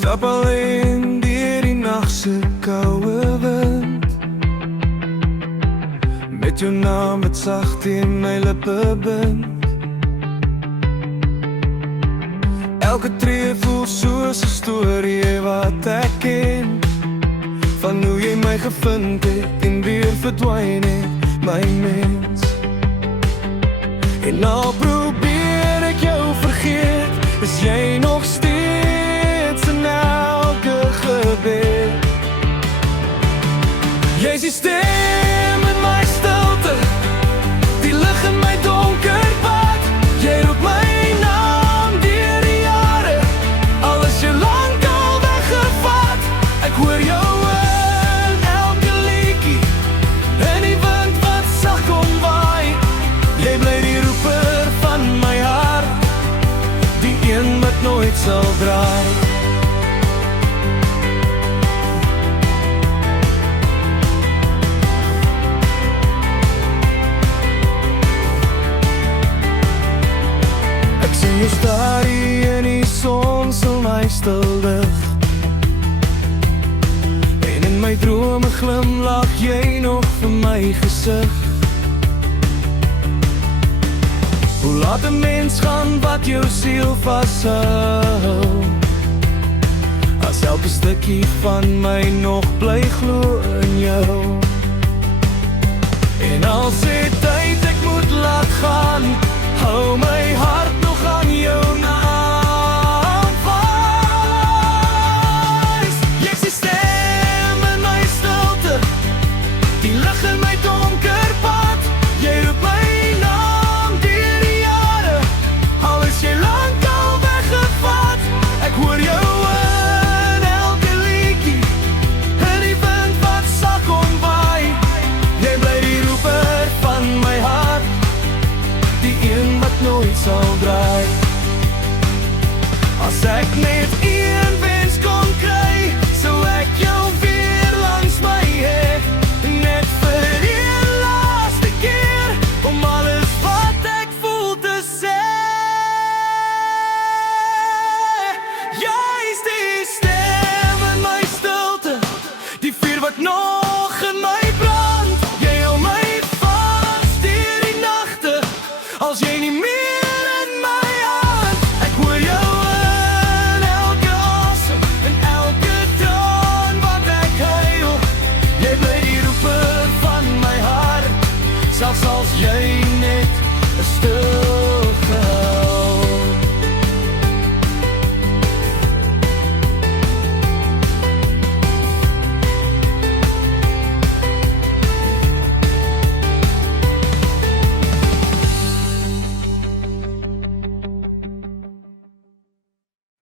Stap alleen deur die nachtse koue wind, met jou naam wat zacht in my lippe bind. Elke tree voel soos 'n storie wat ek ken, van hoe jy my gevind het en weer verdwyn het, my mens. En al probeer ek jou vergeet, is jy nog steeds in elke gebed. Jy is die stem in my stilte, die lig in my donker pad. Jy roep my naam deur die jare, al is jy lang al weggevat. Ek hoor jou in elke liedjie, in die wind wat sag kom waai. Jy bly die roeper van my hart, die een wat nooit sal draai. Ek sien jou staar hier in die son, sal my stil lig. En in my drome glimlag jy nog vir my gesig. Hoe laat 'n mens gaan wat jou siel vashou, as elke stukkie van my nog bly glo in jou. En als die tyd ek moet laat gaan, hou my hart nog aan jou naam vas. Jy is die stem in my stilte, die lig in my donker pad. Jy roep my naam deur die jare, al is jy lang al weggevat. Ek hoor jou in elke liedjie, in die wind wat sag kom waai. Jy bly die roeper van my hart, die een wat nooit sal draai. As ek net een wens kon kry, sou ek jou weer langs my hê, net vir die laaste keer, om alles wat ek voel te sê. Jy is die stem in my stilte, die vuur wat nog in my brand. Jy hou my vas deur die nagte, als jy nie meer in my hand. Ek hoor jou in elke asem, in elke traan wat ek huil. Jy bly die roeper van my hart, selfs als jy net 'n stil